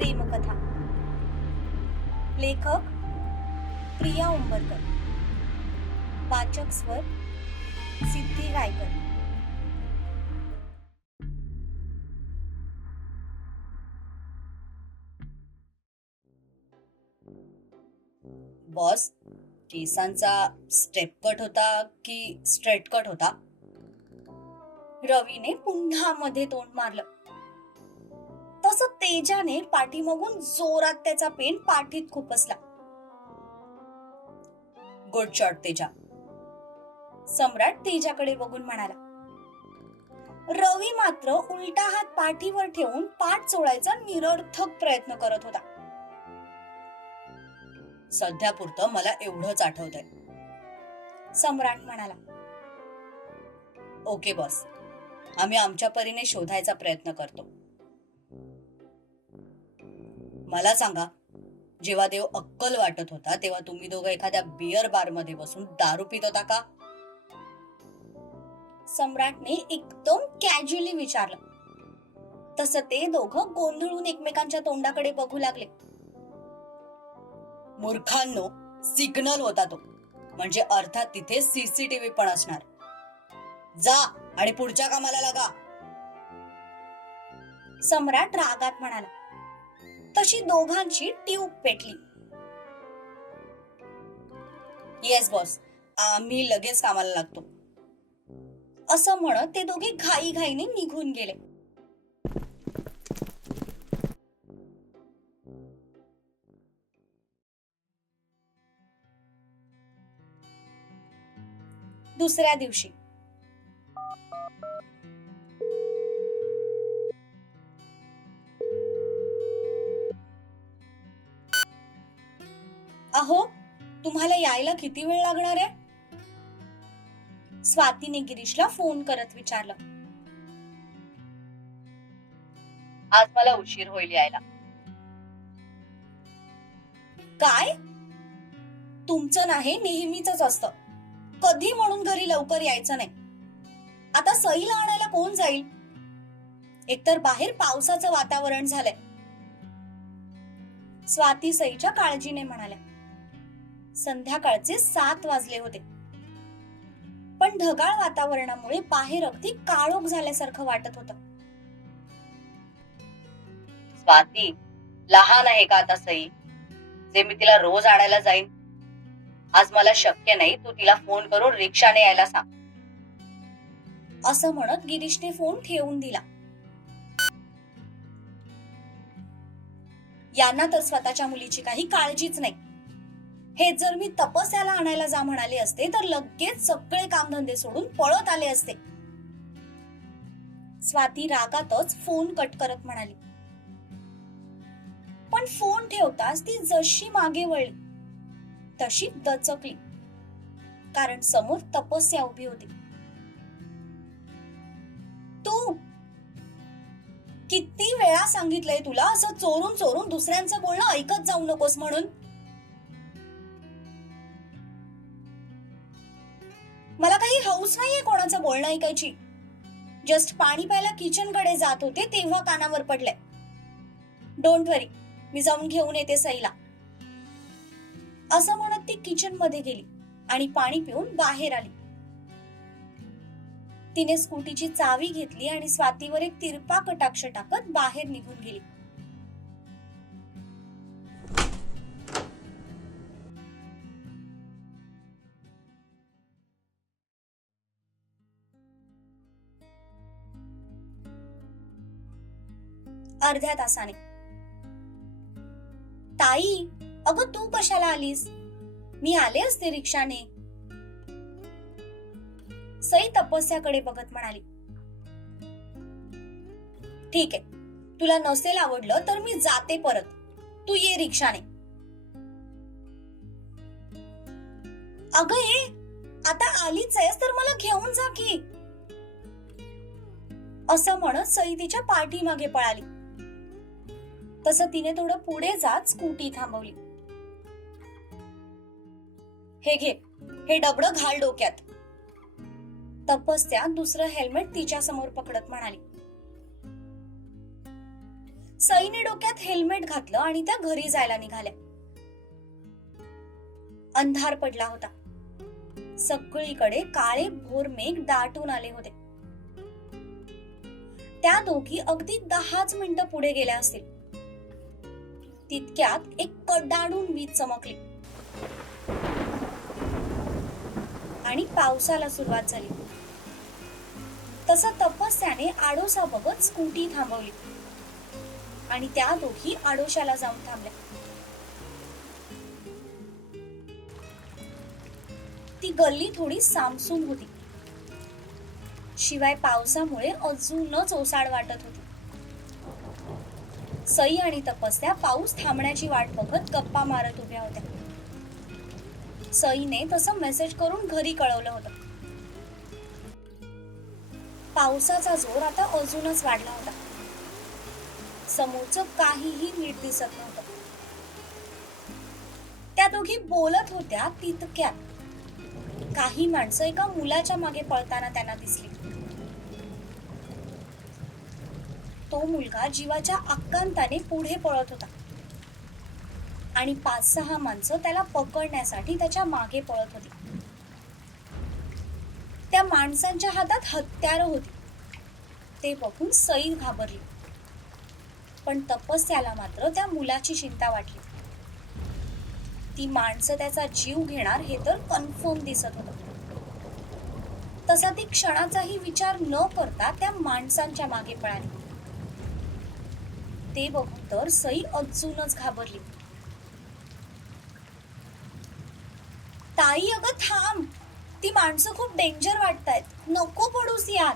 प्रेमकथा. लेखक प्रिया उंबरकर. वाचक स्वर सिद्धी रायकर बॉस केसांचा स्टेप कट होता की स्ट्रेट कट होता? रवीने पुन्हा मध्ये तोंड मारलं. तस तेजाने पाठीमागून जोरात त्याचा पेन पाठीत खुपसला गुड शॉट तेजा. सम्राट तेजाकडे बघून म्हणाला रवी मात्र उलटा हात पाठीवर ठेवून पाठ चोळायचा निरर्थक प्रयत्न करत होता. सध्या पुरतं मला एवढंच आठवतंय. सम्राट म्हणाला ओके बॉस आम्ही आमच्या परीने शोधायचा प्रयत्न करतो. मला सांगा जेव्हा देव अक्कल वाटत होता तेव्हा तुम्ही दोघं एखाद्या बिअर बारमध्ये बसून दारू पित होता का? सम्राटने एकदम कॅज्युअली विचारलं. तसं ते दोघं गोंधळून एकमेकांच्या तोंडाकडे बघू लागले. मूर्खांनो सिग्नल होता तो. म्हणजे अर्थात तिथे सीसीटीव्ही पण असणार. जा आणि पुढच्या कामाला लागा. सम्राट रागात म्हणाला तशी दोघांची ट्यूब पेटली. येस बॉस आम्ही लगेच कामाला लागतो. असं म्हणत ते दोघे घाई घाईने निघून गेले. दुसऱ्या दिवशी. अहो तुम्हाला यायला किती वेळ लागणार आहे? स्वातीने गिरीशला फोन करत विचारलं. आज मला उशीर होईल यायला. काय? तुमचं नाही नेहमीच असतं. कधी म्हणून घरी लवकर यायचं नाही? आता सईला आणायला कोण जाईल? एकतर बाहेर पावसाचं वातावरण झालंय. स्वाती सईच्या काळजीने म्हणाल्या. संध्याकाळचे सात वाजले होते. पण ढगाळ वातावरणामुळे बाहेर अगदी काळोख झाल्यासारखं वाटत होतं. स्वाती लहान आहे का आता सई? जे मी तिला रोज आणायला जाईन. आज मला शक्य नाही तू तिला फोन करून रिक्षाने यायला सांग. असं म्हणत गिरीशने फोन ठेवून दिला. यांना तर स्वतःच्या मुलीची काही काळजीच नाही. हे जर मी तपस्याला आणायला जा म्हणाले असते तर लगेच सगळे कामधंदे सोडून पळत आले असते. स्वाती रागातच फोन कट करत म्हणाली. पण फोन ठेवताच ती जशी मागे वळली तशी दचकली. कारण समोर तपस्या उभी होती. तू किती वेळा सांगितलंय तुला असं चोरून चोरून दुसऱ्यांचं बोलणं ऐकत जाऊ नकोस म्हणून? हौस नाहीये कोणाचं बोलणं ऐकायची? जस्ट पाणी प्यायला किचनकडे जात होते तेव्हा कानावर पडले डोंट वरी मी जाऊन घेऊन येते सईला. असं म्हणत ती किचनमध्ये गेली आणि पाणी पिऊन बाहेर आली. तिने स्कूटीची चावी घेतली आणि स्वातीवर एक तिरपा कटाक्ष टाकत बाहेर निघून गेली. अर्ध्या तासाने. ताई अगं तू कशाला आलीस? मी आले असते रिक्षाने. सई तपस्याकडे बघत म्हणाली. ठीक आहे तुला नसेल आवडलं तर मी जाते परत. तू ये रिक्षाने. अगं ये आता आलीच आहेस तर मला घेऊन जा की. असं म्हणत सई तिच्या पाठीमागे पळाली. तसं तिने थोडं पुढे जात स्कूटी थांबवली. हे घे हे डबडं घाल डोक्यात. तपस्या दुसरं हेल्मेट तिच्या समोर पकडत म्हणाली. सईने डोक्यात हेल्मेट घातलं आणि त्या घरी जायला निघाल्या. अंधार पडला होता. सगळीकडे काळे भोर मेघ दाटून आले होते. त्या दोघी अगदी दहाच मिनिटं पुढे गेल्या असतील. तितक्यात एक कडाडून वीज चमकली. आणि पावसाला सुरुवात झाली. तसं तपस्याने आडोसा बघत स्कूटी थांबवली. आणि त्या दोघी आडोशाला जाऊन थांबल्या. ती गल्ली थोडी सामसूम होती. शिवाय पावसामुळे अजूनच ओसाड वाटत होती. सई आणि तपस्या पाऊस थांबण्याची वाट बघत गप्पा मारत उभ्या होत्या. सईने तसं मेसेज करून घरी कळवलं होतं. पावसाचा जोर आता अजूनच वाढला होता. समोरचं काहीही नीट दिसत नव्हतं. त्या दोघी बोलत होत्या तितक्यात. काही माणसं एका मुलाच्या मागे पळताना त्यांना दिसली. तो मुलगा जीवाच्या आकांताने पुढे पळत होता. आणि पाच सहा माणसं त्याला पकडण्यासाठी त्याच्यामागे पळत होती. त्या माणसांच्या हातात हत्यारं होती. ते बघून सईद घाबरली. पण तपस्याला मात्र त्या मुलाची चिंता वाटली. ती माणसं त्याचा जीव घेणार हे तर कन्फर्म दिसत होत. तसा ती क्षणाचाही विचार न करता त्या माणसांच्या मागे पळाली. ते बघून तर सई अजूनच घाबरली. ताई अगं थांब. ती माणसं खूप डेंजर वाटतायत. नको पडूस यात.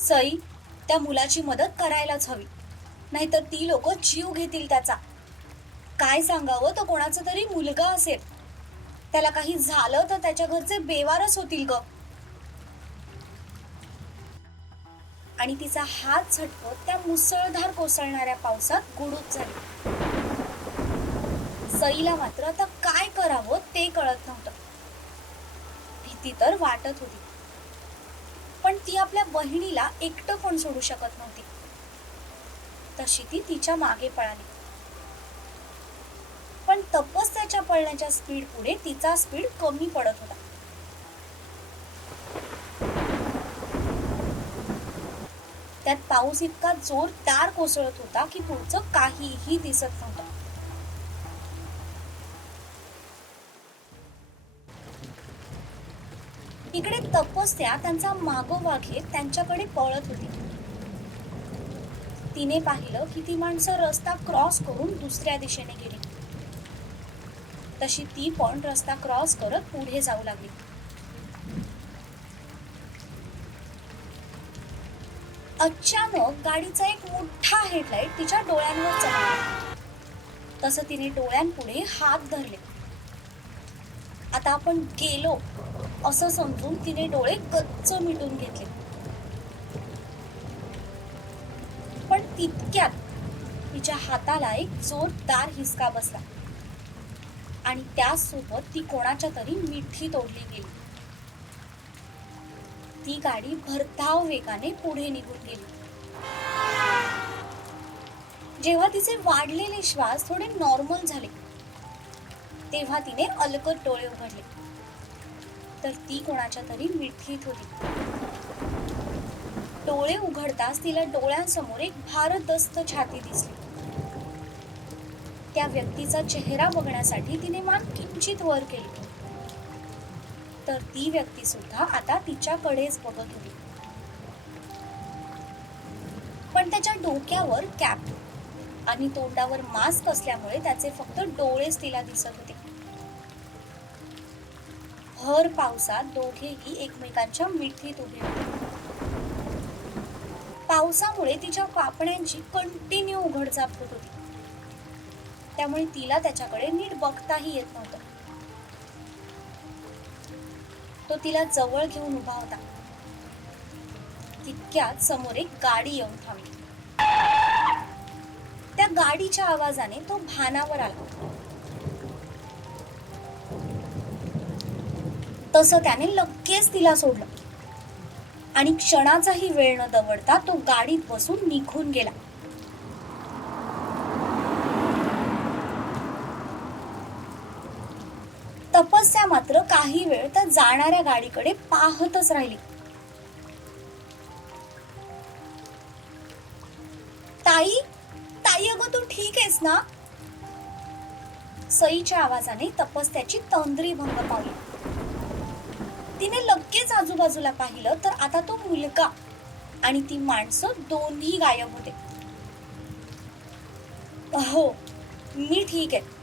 सई त्या मुलाची मदत करायलाच हवी. नाहीतर ती लोक जीव घेतील त्याचा. काय सांगावं तो कोणाचा तरी मुलगा असेल. त्याला काही झालं तर त्याच्या घरचे बेवारच होतील ग. आणि तिचा हात झटकत त्या मुसळधार कोसळणाऱ्या पावसात गुडूप झाली. सईला मात्र आता काय करावं ते कळत नव्हतं. भीती तर वाटत होती. पण ती आपल्या बहिणीला एकटं पण सोडू शकत नव्हती. तशी ती तिच्यामागे पळाली. पण तपस्याच्या पळण्याच्या स्पीड पुढे तिचा स्पीड कमी पडत होता. त्यात पाऊस इतका जोरदार कोसळत होता की पुढचं काहीही दिसत नव्हतं. इकडे तपस्या त्यांचा मागोवा घेत त्यांच्याकडे पळत होती. तिने पाहिलं की ती माणसं रस्ता क्रॉस करून दुसऱ्या दिशेने गेली. तशी ती पण रस्ता क्रॉस करत पुढे जाऊ लागली. अचानक गाडीचा एक मोठा हेडलाईट तिच्या डोळ्यांवर चढला. तसं तिने डोळ्यांपुढे हात धरले. आता आपण गेलो असं समजून तिने डोळे गच्च मिटून घेतले. पण तितक्यात तिच्या हाताला एक जोरदार हिसका बसला. आणि त्यासोबत ती कोणाच्या तरी मिठी तोडली गेली. ती गाडी भरधाव वेगाने पुढे निघून गेली. जेव्हा तिचे वाढलेले श्वास थोडे नॉर्मल झाले तेव्हा तिने अलकत डोळे उघडले. तर ती कोणाच्या तरी मिठीत होती. डोळे उघडताच तिला डोळ्यांसमोर एक भारदस्त छाती दिसली. त्या व्यक्तीचा चेहरा बघण्यासाठी तिने मान किंचित वर केली. तर ती व्यक्ती सुद्धा आता तिच्याकडेच बघत होती. पण त्याच्या डोक्यावर कॅप आणि तोंडावर मास्क असल्यामुळे त्याचे फक्त डोळेच तिला दिसत होते. भर पावसात दोघेही एकमेकांच्या मिठीत उभे होते. पावसामुळे तिच्या पापण्यांची कंटिन्यू उघडझाप होत होती. त्यामुळे तिला त्याच्याकडे नीट बघताही येत नव्हतं. तो तिला जवळ घेऊन उभा होता. तितक्यात समोर एक गाडी येऊन थांबली. त्या गाडीच्या आवाजाने तो भानावर आला. तसं त्याने लगेच तिला सोडलं. आणि क्षणाचाही वेळ न दवडता तो गाडीत बसून निघून गेला. तपस्या मात्र काही वेळ त्या जाणाऱ्या गाडीकडे पाहतच राहिली. ताई ताई अगं तू ठीक आहेस ना? सईच्या आवाजाने तपस्याची तंद्री भंग पावली. तिने लगेच आजूबाजूला पाहिलं तर आता तो मुलगा आणि ती माणसं दोन्ही गायब होते. हो मी ठीक आहे.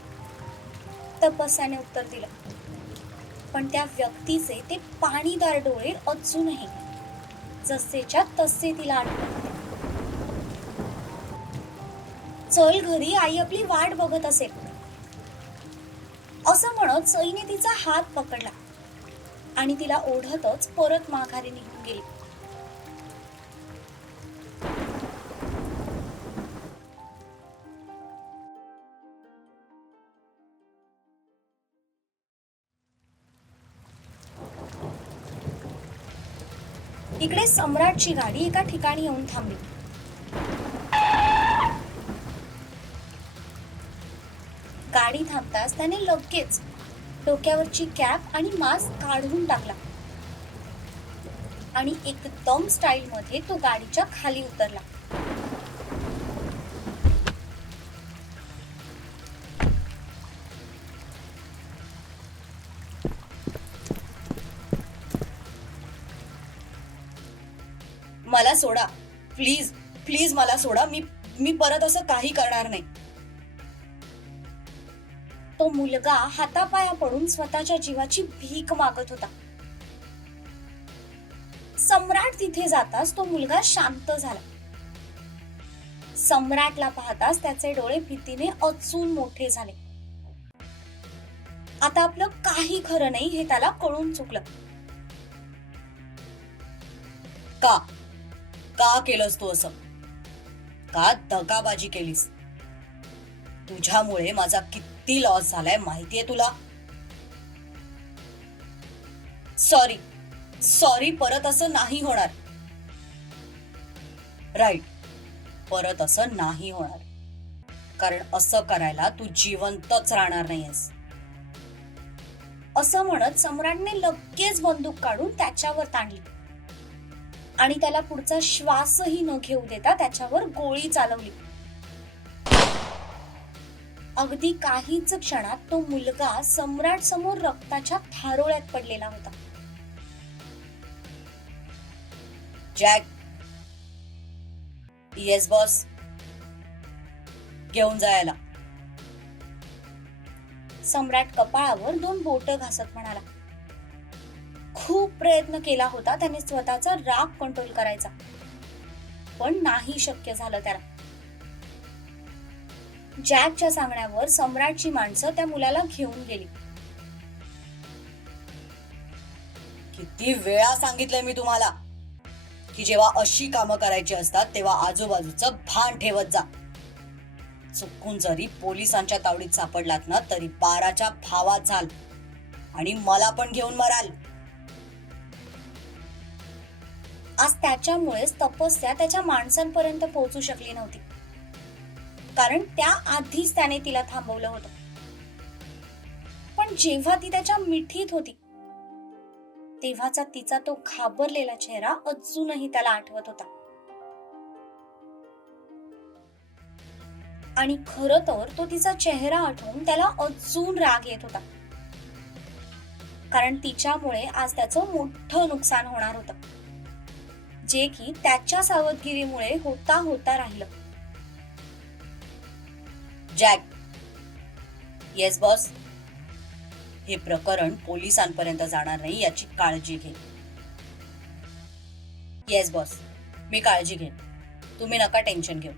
तपस्याने उत्तर दिलं. पण त्या व्यक्तीचे ते पाणीदार डोळे अजूनही जसेच्या तसे तिला आठवत चल घरी आई आपली वाट बघत असेल. असं म्हणत सईने तिचा हात पकडला आणि तिला ओढतच परत माघारी निघून गेली. इकडे सम्राटची गाडी एका ठिकाणी येऊन थांबली. गाडी थांबताच त्याने लगेच डोक्यावरची कॅप आणि मास्क काढून टाकला. आणि एकदम स्टाईल मध्ये तो गाडीच्या खाली उतरला. मला सोडा. प्लीज प्लीज मला सोडा. मी मी परत असं काही करणार नाही. तो मुलगा हातापाया पडून स्वतःच्या जीवाची भीक मागत होता. सम्राट तिथे जाताच तो मुलगा शांत झाला. सम्राटला पाहताच त्याचे डोळे भीतीने अचून मोठे झाले. आता आपलं काही खरं नाही हे त्याला कळून चुकलं. का? का केलंस तू असं. का दगाबाजी केलीस? तुझ्यामुळे माझा किती लॉस झालाय माहितीये तुला? सॉरी सॉरी परत असं नाही होणार. राईट परत असं नाही होणार. कारण असं करायला तू जिवंतच राहणार नाहीयेस. असं म्हणत सम्राटने लगेच बंदूक काढून त्याच्यावर ताणली. आणि त्याला पुढचा श्वासही न घेऊ देता त्याच्यावर गोळी चालवली. अगदी काहीच क्षणात तो मुलगा सम्राट समोर रक्ताच्या थारोळ्यात पडलेला होता. जॅक. येस बॉस घेऊन जायला सम्राट कपाळावर दोन बोट घासत म्हणाला. खूप प्रयत्न केला होता त्याने स्वतःचा राग कंट्रोल करायचा. पण नाही शक्य झालं त्याला. जॅकच्या सांगण्यावर सम्राटची माणसं त्या मुलाला घेऊन गेली. किती वेळा सांगितलंय मी तुम्हाला की जेव्हा अशी कामं करायची असतात तेव्हा आजूबाजूचं भान ठेवत जा. चुकून जरी पोलिसांच्या तावडीत सापडलात ना तरी बाराच्या भावात झाल आणि मला पण घेऊन मराल. आज त्याच्यामुळेच तपस्या त्याच्या माणसांपर्यंत पोहोचू शकली नव्हती. कारण त्या आधीच त्याने तिला थांबवलं होतं. पण जेव्हा ती त्याच्या मिठीत होती तेव्हाचा तिचा तो घाबरलेला चेहरा अजूनही त्याला आठवत होता. आणि खर तर तो तिचा चेहरा आठवून त्याला अजून राग येत होता. कारण तिच्यामुळे आज त्याचं मोठं नुकसान होणार होतं. जे की त्याच्या सावधगिरीमुळे होता होता राहिलं. जॅक. येस बॉस हे प्रकरण पोलिसांपर्यंत जाणार नाही याची काळजी घे. येस बॉस मी काळजी घेईन. तुम्ही नका टेन्शन घेऊ.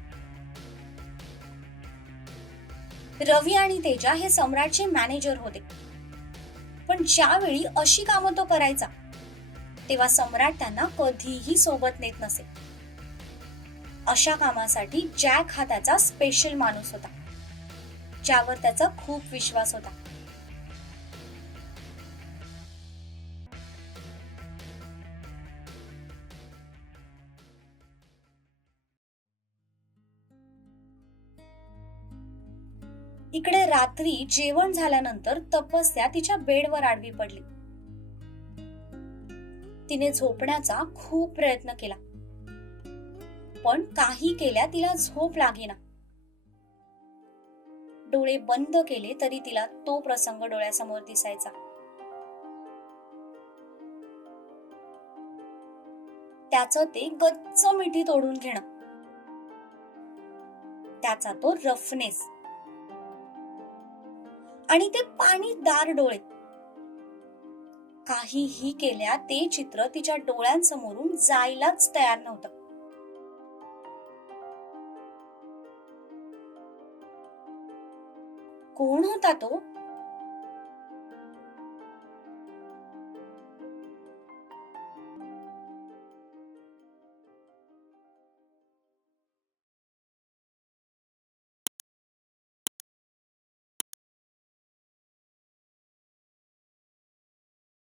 रवी आणि तेजा हे सम्राटचे मॅनेजर होते. पण ज्यावेळी अशी कामं तो करायचा तेव्हा सम्राट त्यांना कधीही सोबत नेत नसे. अशा कामासाठी जॅक हा त्याचा स्पेशल माणूस होता ज्यावर त्याचा खूप विश्वास होता. इकडे रात्री जेवण झाल्यानंतर तपस्या तिच्या बेडवर आडवी पडली. तिने झोपण्याचा खूप प्रयत्न केला. पण काही केल्या तिला झोप लागेना. डोळे बंद केले तरी तिला तो प्रसंग डोळ्यासमोर दिसायचा. त्याचं ते गच्च मिठी तोडून घेणं. त्याचा तो रफनेस. आणि ते पाणी दार डोळे. काहीही केल्या ते चित्र तिच्या डोळ्यांसमोरून जायलाच तयार नव्हतं. कोण होता तो?